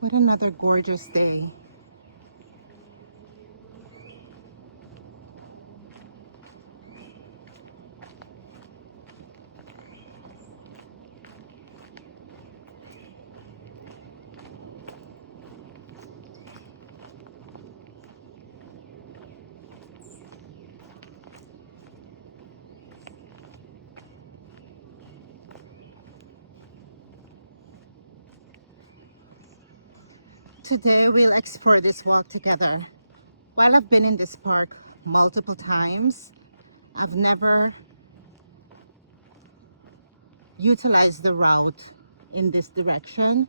What another gorgeous day. Today we'll explore this walk together. While I've been in this park multiple times, I've never utilized the route in this direction,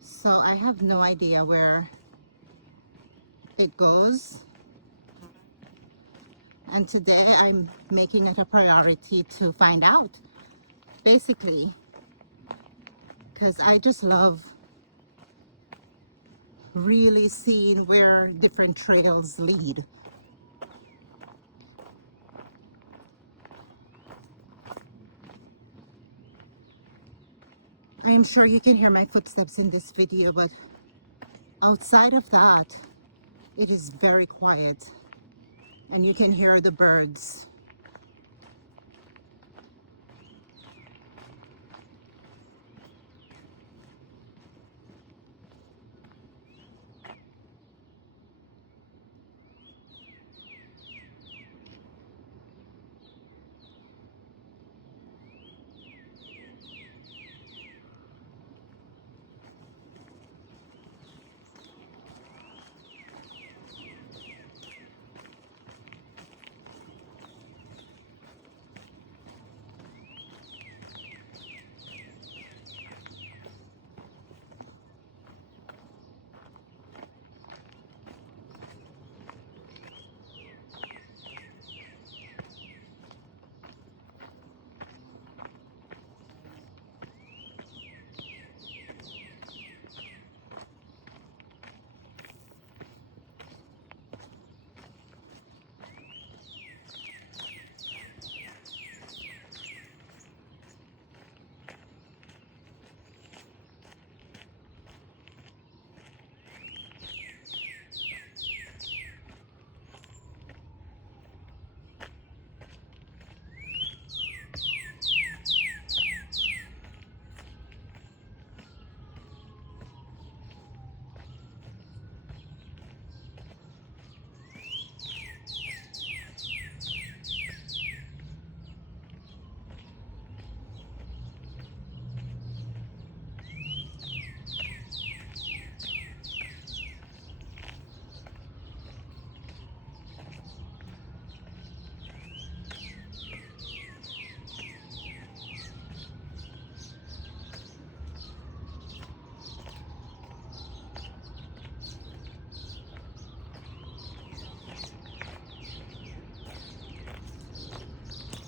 so I have no idea where it goes. And today I'm making it a priority to find out, basically, because I just love really seeing where different trails lead. I am sure you can hear my footsteps in this video, but outside of that, it is very quiet and you can hear the birds.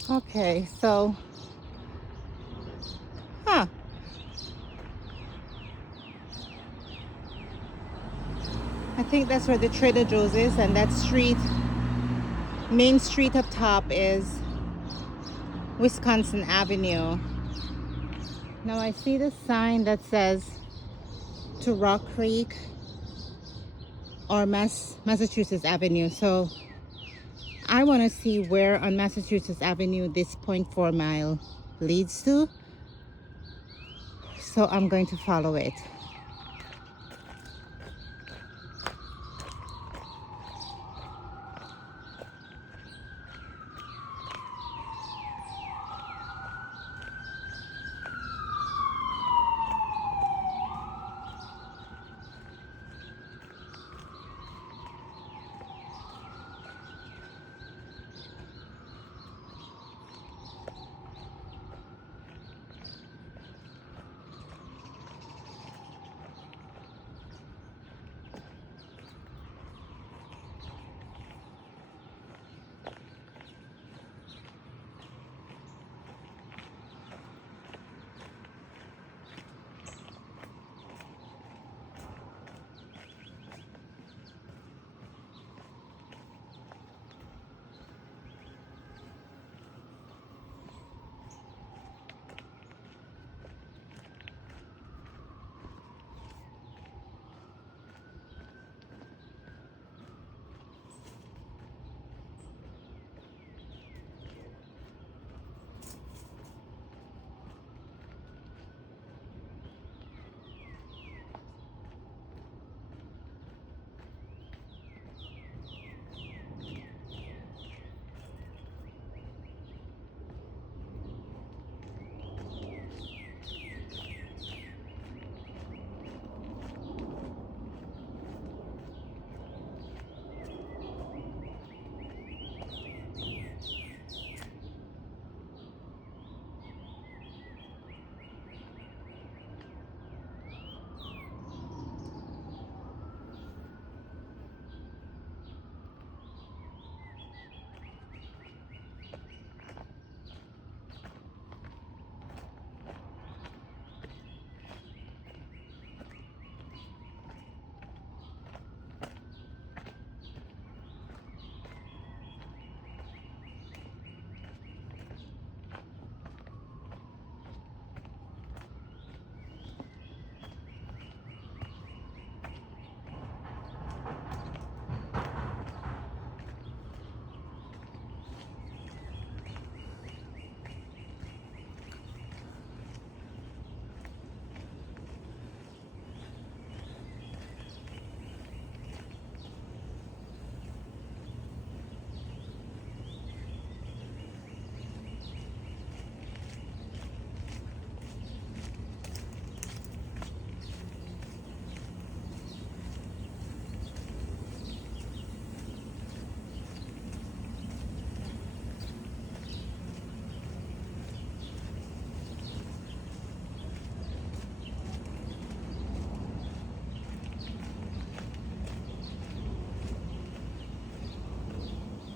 Okay, so, huh. I think that's where the Trader Joe's is, and that street, main street up top is Wisconsin Avenue. Now I see the sign that says to Rock Creek or Massachusetts Avenue. So I want to see where on Massachusetts Avenue this 0.4 mile leads to. So I'm going to follow it.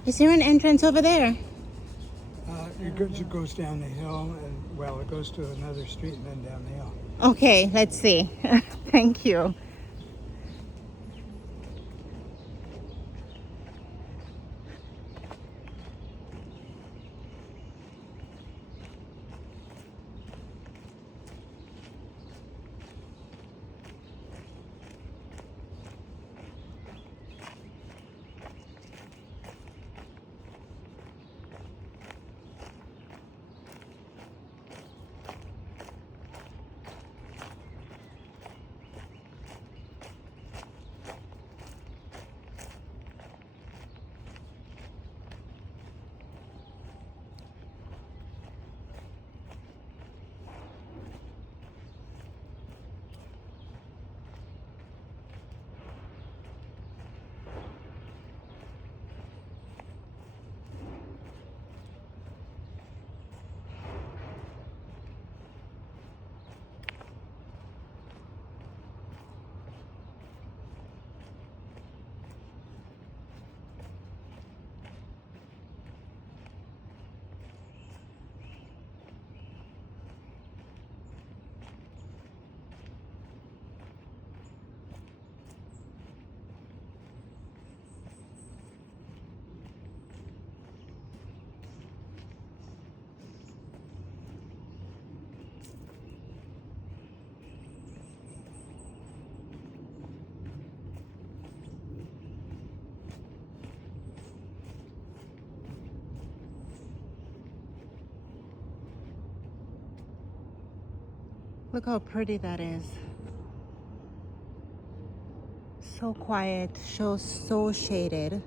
Is there an entrance over there? It goes down the hill, and well, it goes to another street and then down the hill. Okay, let's see. Thank you. Look how pretty that is. So quiet, so shaded.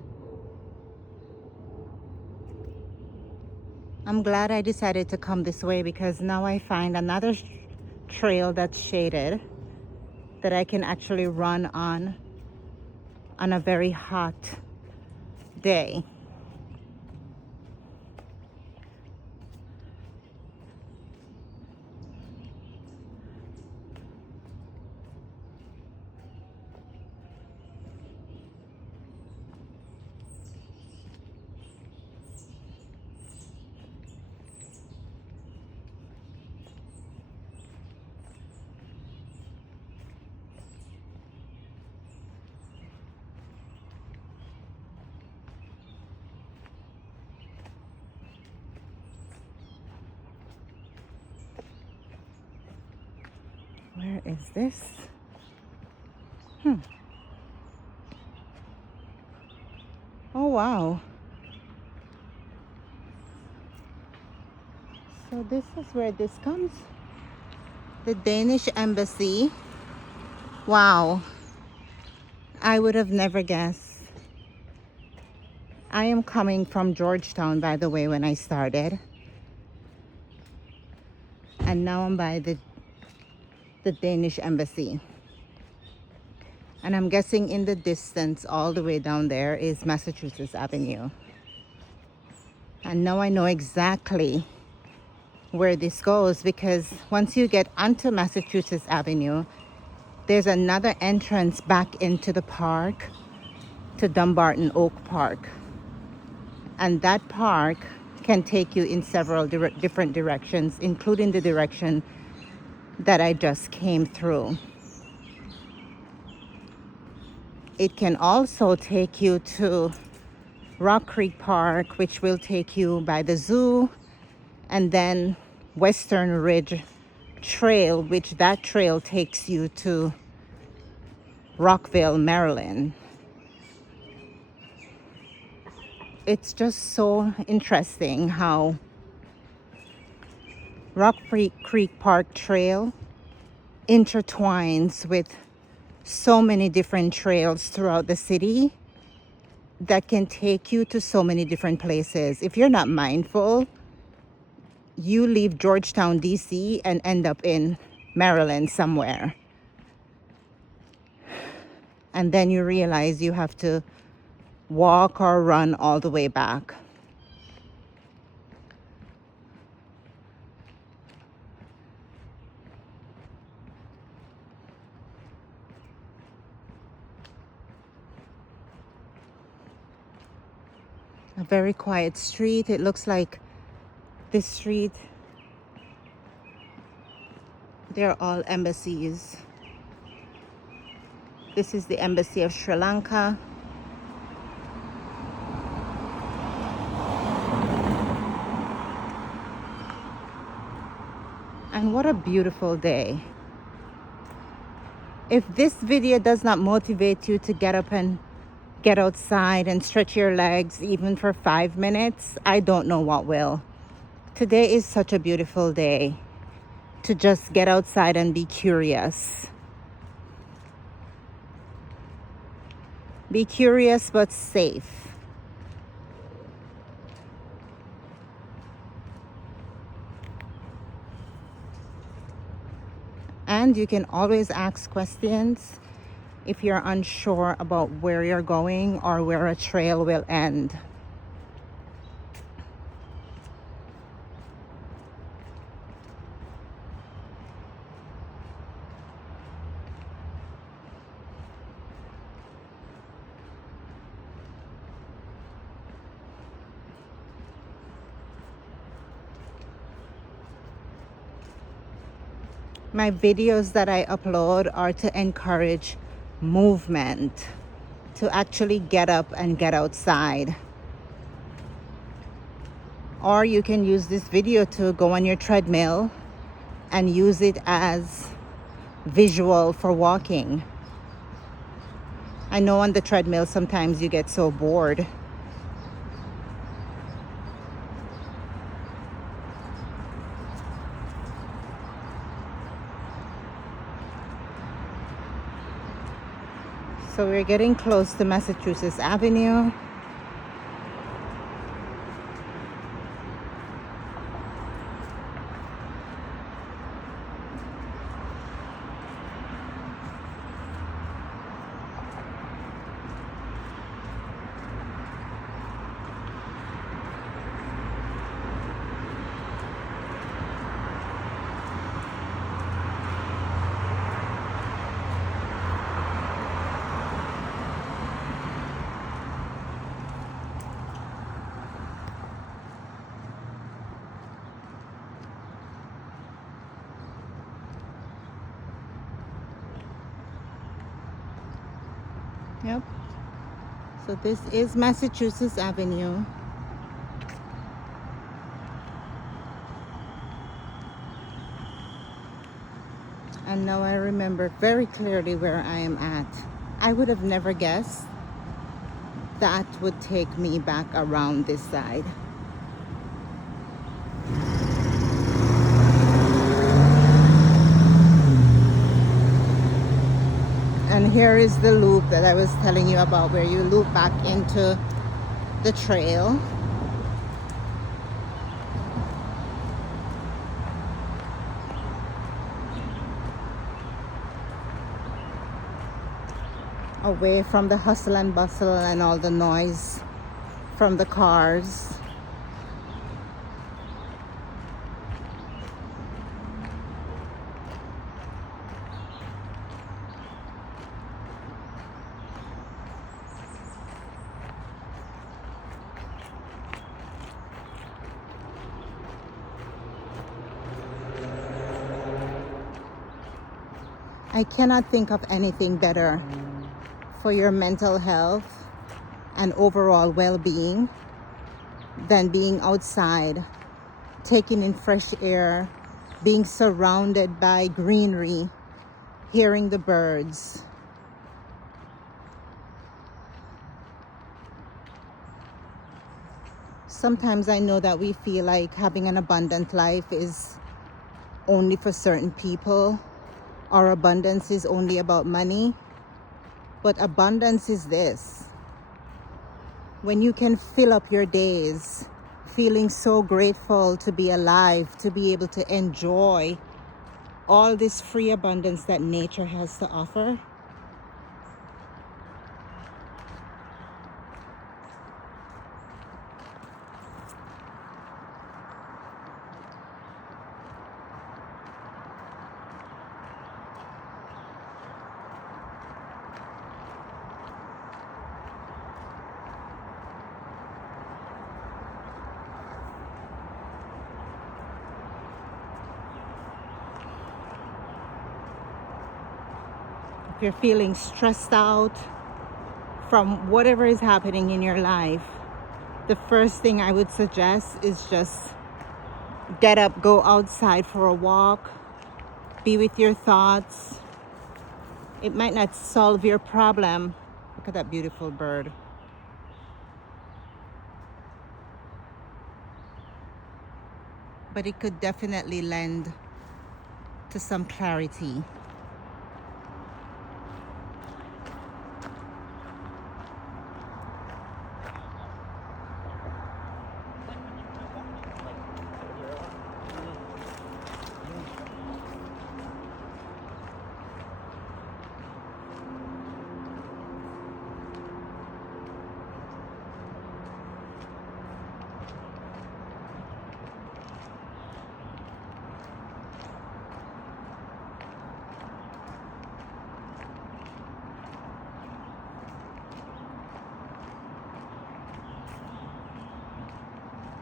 I'm glad I decided to come this way because now I find another trail that's shaded that I can actually run on a very hot day. Where is this? Oh, wow. So this is where this comes. The Danish embassy. Wow. I would have never guessed. I am coming from Georgetown, by the way, when I started. And now I'm by the Danish embassy. And I'm guessing in the distance, all the way down there, is Massachusetts Avenue. And now I know exactly where this goes because once you get onto Massachusetts Avenue, there's another entrance back into the park to Dumbarton Oak Park. And that park can take you in several different directions, including the direction that I just came through. It can also take you to Rock Creek Park, which will take you by the zoo, and then Western Ridge Trail, which that trail takes you to Rockville, Maryland. It's just so interesting how Rock Creek Park Trail intertwines with so many different trails throughout the city that can take you to so many different places. If you're not mindful, you leave Georgetown, DC, and end up in Maryland somewhere. And then you realize you have to walk or run all the way back. A very quiet street. It looks like this street, they're all embassies. This is the embassy of Sri Lanka. And what a beautiful day. If this video does not motivate you to get up and get outside and stretch your legs even for 5 minutes, I don't know what will. Today is such a beautiful day to just get outside and be curious. Be curious but safe. And you can always ask questions if you're unsure about where you're going or where a trail will end. My videos that I upload are to encourage movement, to actually get up and get outside. Or you can use this video to go on your treadmill and use it as visual for walking. I know on the treadmill sometimes you get so bored. So we're getting close to Massachusetts Avenue. Yep. So this is Massachusetts Avenue. And now I remember very clearly where I am at. I would have never guessed that would take me back around this side. And here is the loop that I was telling you about, where you loop back into the trail. Away from the hustle and bustle and all the noise from the cars. I cannot think of anything better for your mental health and overall well-being than being outside, taking in fresh air, being surrounded by greenery, hearing the birds. Sometimes I know that we feel like having an abundant life is only for certain people, or abundance is only about money. But abundance is this: when you can fill up your days feeling so grateful to be alive, to be able to enjoy all this free abundance that nature has to offer. you're feeling stressed out from whatever is happening in your life, the first thing I would suggest is just get up, go outside for a walk, be with your thoughts. It might not solve your problem. Look at that beautiful bird. But it could definitely lend to some clarity.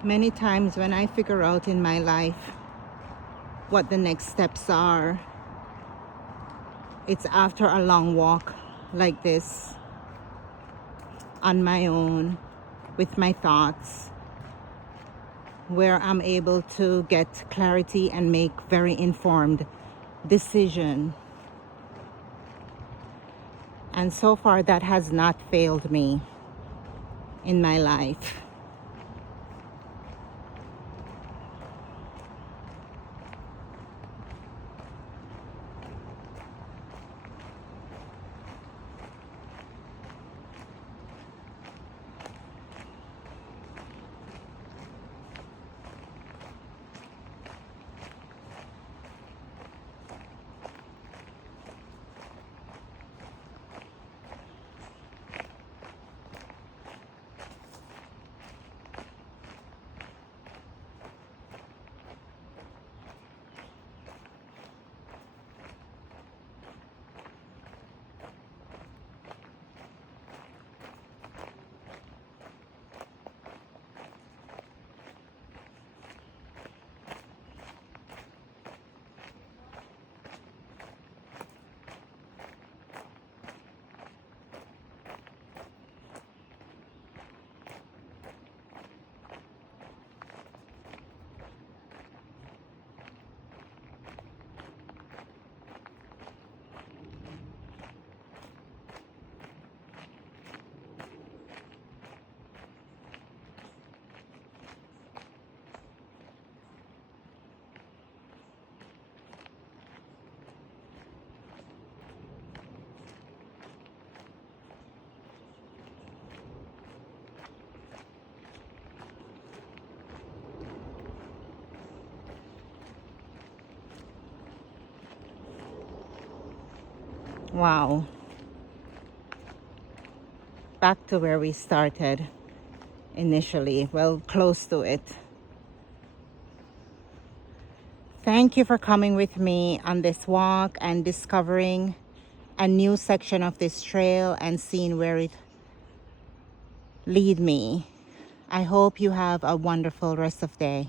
Many times when I figure out in my life what the next steps are, it's after a long walk like this, on my own, with my thoughts, where I'm able to get clarity and make very informed decision. And so far that has not failed me in my life. Wow. Back to where we started initially. Well, close to it. Thank you for coming with me on this walk and discovering a new section of this trail and seeing where it lead me. I hope you have a wonderful rest of the day.